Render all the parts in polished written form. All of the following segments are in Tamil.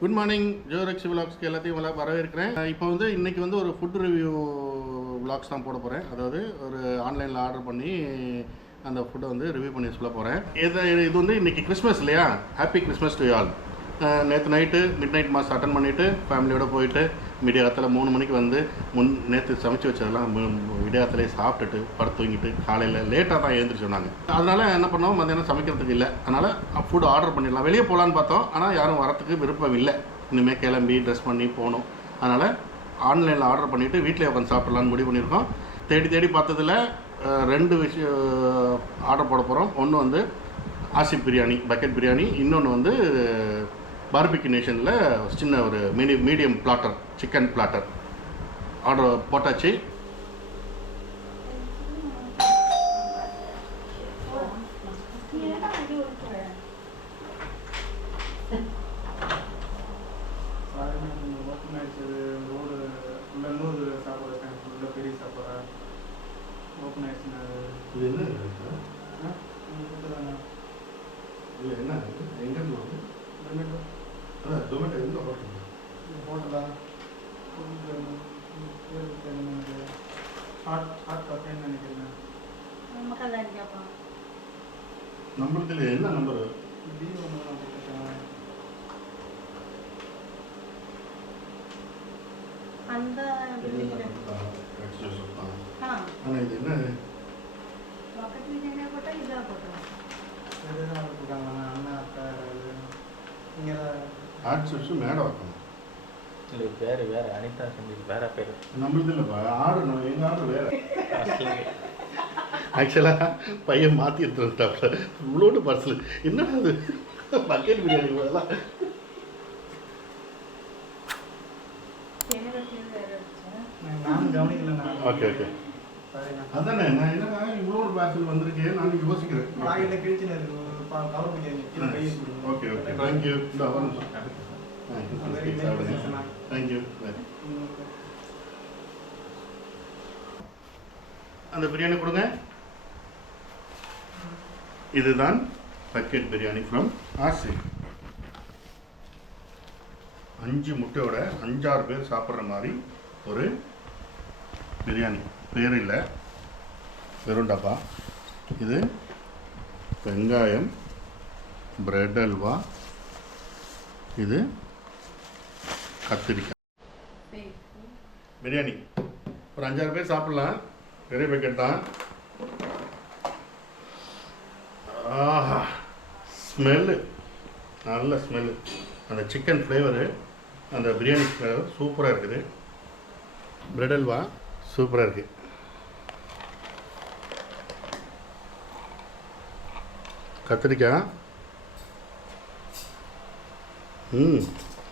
குட் மார்னிங் ஜோரெக்ஸ் விலாக்ஸ்க்கு எல்லாத்தையும் வரவேற்கிறேன். இப்போ வந்து இன்றைக்கி வந்து ஒரு ஃபுட் ரிவ்யூ விலாக்ஸ் தான் போட போகிறேன். அதாவது ஒரு ஆன்லைனில் ஆர்டர் பண்ணி அந்த ஃபுட்டை வந்து ரிவ்யூ பண்ணி சொல்ல போகிறேன். இது வந்து இன்றைக்கி கிறிஸ்மஸ் இல்லையா? Happy Christmas to all. நேற்று night midnight mass attend பண்ணிவிட்டு ஃபேமிலியோடு போயிட்டு விடியாத்தில் 3 மணிக்கு வந்து நேற்று சமைச்சு வச்சதெல்லாம் விடியாத்திலே சாப்பிட்டுட்டு படுத்து தூங்கிட்டு காலையில் லேட்டாக தான் எழுந்திரிச்சு சொன்னாங்க. அதனால் என்ன பண்ணோம், மத்தியானம் சமைக்கிறதுக்கு இல்லை, அதனால் ஃபுட் ஆர்டர் பண்ணிடலாம். வெளியே போகலான்னு பார்த்தோம், ஆனால் யாரும் வரத்துக்கு விருப்பம் இல்லை. இனிமேல் கிளம்பி ட்ரெஸ் பண்ணி போகணும். அதனால் ஆன்லைனில் ஆர்டர் பண்ணிவிட்டு வீட்டிலே உட்காந்து சாப்பிட்லான்னு முடிவு பண்ணியிருக்கோம். தேடி பார்த்ததில் 2 விஷயம் ஆர்டர் போட போகிறோம். ஒன்று வந்து ஆசிப் பிரியாணி, பக்கெட் பிரியாணி. இன்னொன்று வந்து பார்பிக்யூ நேஷனில் சின்ன ஒரு medium platter, chicken platter order போட்டாச்சு. என்ன எங்கே டொமேட்டோ எந்த ஹோட்டலா நம்பர் என்ன நம்பர் இது என்ன ஆட்ஸ் மேடம் வைக்கணும். இல்லை வேறு வேறு அனிதா செஞ்சு வேறு பேர் நம்மளுது இல்லைப்பா. ஆர்டர் எங்கள் ஆர்டர் வேறு. ஆக்சுவலாக பையன் மாற்றி எடுத்துட்டாப்ல இவ்வளோட்டு பார்சல். என்னடா அது பக்கெட் பிரியாணி போதெல்லாம். ஓகே ஓகே அதானே நான் என்னன்னா இவ்வளோ பார்சல் வந்திருக்கேன் நான் யோசிக்கிறேன். Okay okay thank you. தேங்க்யூ. அந்த பிரியாணி கொடுங்க. இதுதான் பக்கெட் பிரியாணி ஃப்ரம் ஆசிப். 5 முட்டையோட 5-6 பேர் சாப்பிட்ற மாதிரி ஒரு பிரியாணி. பேர் இல்லை, வெறும் டப்பா. இது வெங்காயம், பிரெட் அல்வா, இது கத்திரிக்காய் பிரியாணி. ஒரு 5-6 பேர் சாப்பிட்லாம். பெரிய பேக்கெட் தான். ஆஹா, ஸ்மெல்லு நல்ல ஸ்மெல்லு. அந்த சிக்கன் ஃப்ளேவரு, அந்த பிரியாணி ஃப்ளேவர் சூப்பராக இருக்குது. பிரெட் அல்வா சூப்பராக இருக்குது. கத்திரிக்காய்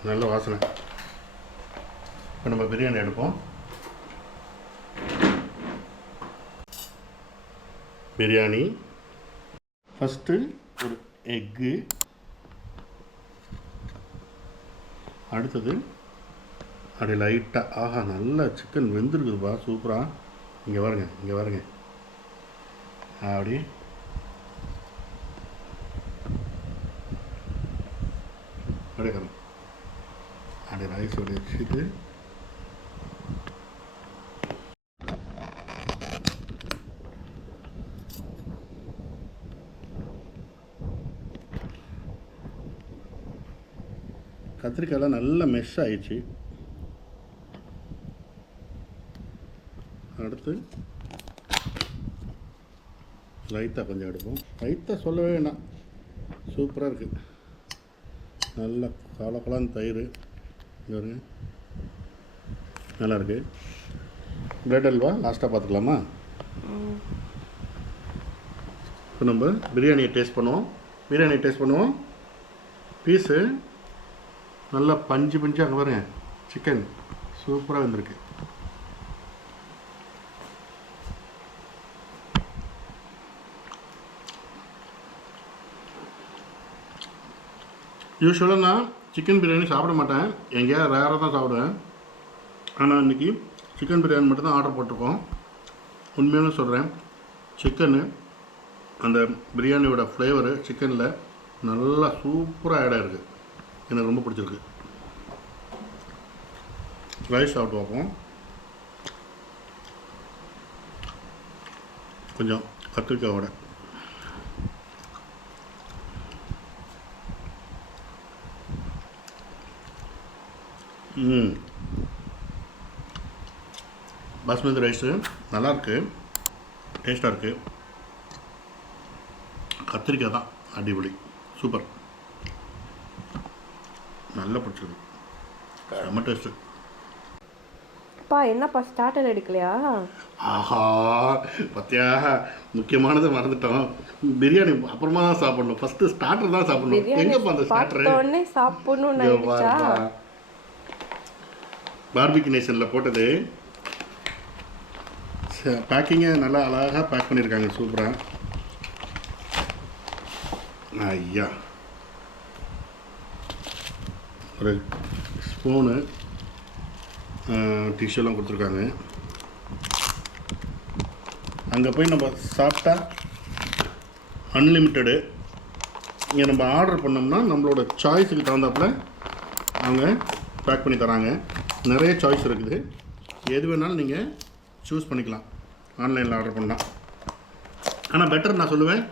நல்ல வாசனை. இப்போ நம்ம பிரியாணி எடுப்போம். பிரியாணி ஃபஸ்ட்டு ஒரு எக்கு, அடுத்தது அப்படி லைட்டாக. ஆஹா, நல்லா சிக்கன் வெந்திருக்குதுப்பா, சூப்பராக. இங்கே பாருங்க அப்படி எடுக்கணும். அப்படி ரைஸோடு வச்சுட்டு கத்திரிக்காயெல்லாம் நல்லா மெஷ் ஆயிடுச்சு. அடுத்து ரைத்தா கொஞ்சம் எடுப்போம். ரைத்தா சொல்லவே வேண்டாம், சூப்பராக இருக்குது. நல்ல காலக்காலான தயிர் பாருங்க, நல்லாயிருக்கு. பிரெட் அல்வா லாஸ்ட்டாக பார்த்துக்கலாமா? இப்போ நம்ம பிரியாணியை டேஸ்ட் பண்ணுவோம். பீஸு நல்லா பஞ்சு அங்கே பாருங்க, சிக்கன் சூப்பராக வந்திருக்கு. யூஸ்வலாக நான் சிக்கன் பிரியாணி சாப்பிட மாட்டேன், எங்கேயாவது ரேராக தான் சாப்பிடுவேன். ஆனால் இன்றைக்கி சிக்கன் பிரியாணி மட்டும் தான் ஆர்டர் போட்டிருக்கோம். உண்மையான சொல்கிறேன், சிக்கனு அந்த பிரியாணியோட ஃப்ளேவரு சிக்கனில் நல்லா சூப்பராக ஆட் ஆகிருக்கு. எனக்கு ரொம்ப பிடிச்சிருக்கு. ரைஸ் சாப்பிட்டு பார்ப்போம். கொஞ்சம் கத்திரிக்காயோட. பாஸ்மதி ரைஸு நல்லாயிருக்கு, டேஸ்ட்டாக இருக்குது. கத்திரிக்காய் தான் அடிப்பொலி, சூப்பர், நல்லா பிடிச்சது, செம்ம டேஸ்ட்டு. அப்பா என்னப்பா ஸ்டார்டர் எடுக்கலையா? ஆஹா பத்தியா, முக்கியமானதை மறந்துட்டோம். பிரியாணி அப்புறமா தான் சாப்பிடணும், ஃபஸ்ட்டு ஸ்டார்டர் தான் சாப்பிடணும். எங்கேப்பா அந்த ஸ்டார்டர்? உடனே சாப்பிடணும். பார்பிக்யூ நேஷனில் போட்டது. பேக்கிங்கை நல்லா அழகாக பேக் பண்ணியிருக்காங்க, சூப்பராக. ஐயா, ஒரு ஸ்பூனு டிஷ்யூலாம் கொடுத்துருக்காங்க. அங்கே போய் நம்ம சாப்பிட்டா அன்லிமிட்டெடு. இங்கே நம்ம ஆர்டர் பண்ணோம்னா நம்மளோட சாய்ஸுக்கு தகுந்தாப்புல அவங்க பேக் பண்ணி தராங்க. நிறைய சாய்ஸ் இருக்குது, எது வேணாலும் நீங்கள் சூஸ் பண்ணிக்கலாம் ஆன்லைனில் ஆர்டர் பண்ணால். ஆனால் பெட்டர் நான் சொல்லுவேன்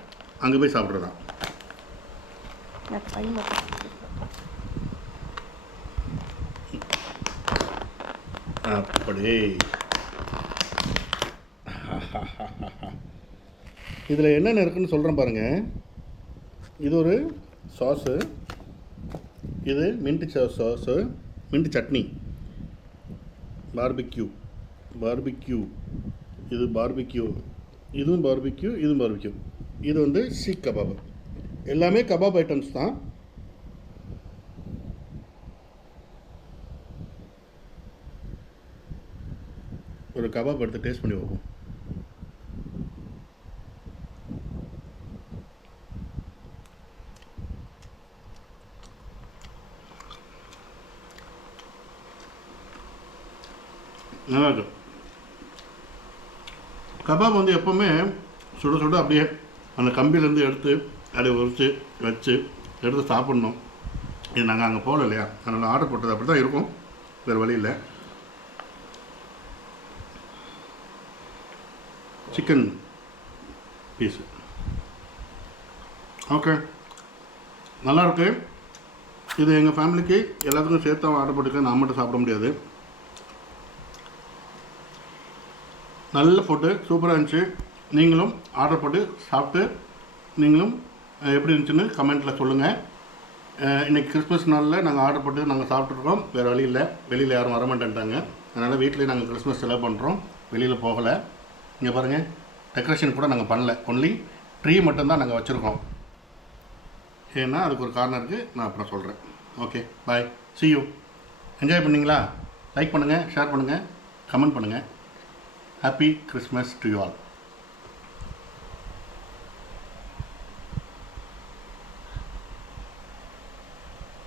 அங்கே போய் சாப்பிட்றதா. அப்படி இதில் என்னென்ன இருக்குன்னு சொல்கிறேன் பாருங்கள். இது ஒரு சாஸு, இது mint sauce, mint chutney, barbecue, இது பார்பிக்யூ, இதுவும் பார்பிக்யூ, இதுவும் பார்பிக்யூ. இது வந்து சீக் கபாப். எல்லாமே கபாப் ஐட்டம்ஸ் தான். ஒரு கபாப் எடுத்து டேஸ்ட் பண்ணி பார்ப்போம். நல்லா இருக்கும். கபாப் வந்து எப்போவுமே சுட சுட அப்படியே அந்த கம்பியிலேருந்து எடுத்து அப்படியே உரித்து வச்சு எடுத்து சாப்பிட்ணும். இது நாங்கள் அங்கே போகல இல்லையா, அதனால் ஆர்டர் போட்டது அப்படி தான் இருக்கும், வேறு வழி இல்லை. சிக்கன் பீஸு ஓகே, நல்லாயிருக்கு. இது எங்கள் ஃபேமிலிக்கு எல்லாத்துக்கும் சேர்த்து ஆர்டர் போட்டுக்க, நான் மட்டும் சாப்பிட முடியாது. நல்ல ஃபுட்டு, சூப்பராக இருந்துச்சு. நீங்களும் ஆர்டர் போட்டு சாப்பிட்டு நீங்களும் எப்படி இருந்துச்சுன்னு கமெண்ட்டில் சொல்லுங்கள். இன்றைக்கி கிறிஸ்மஸ் நாளில் நாங்கள் ஆர்டர் போட்டு நாங்கள் சாப்பிட்ருக்கோம், வேறு வழி இல்லை. வெளியில் யாரும் வரமாட்டேன்ட்டாங்க, அதனால் வீட்டிலே நாங்கள் கிறிஸ்மஸ் செலவு பண்ணுறோம், வெளியில் போகலை. இங்கே பாருங்கள், டெக்கரேஷன் கூட நாங்கள் பண்ணல, ஒன்லி ட்ரீ மட்டும்தான் நாங்கள் வச்சுருக்கோம். ஏன்னா அதுக்கு ஒரு காரணம் இருக்குது, நான் அப்புறம் சொல்கிறேன். Okay, bye, see you. Enjoy பண்ணிங்களா? லைக் பண்ணுங்கள், ஷேர் பண்ணுங்கள், கமெண்ட் பண்ணுங்கள். Happy Christmas to you all.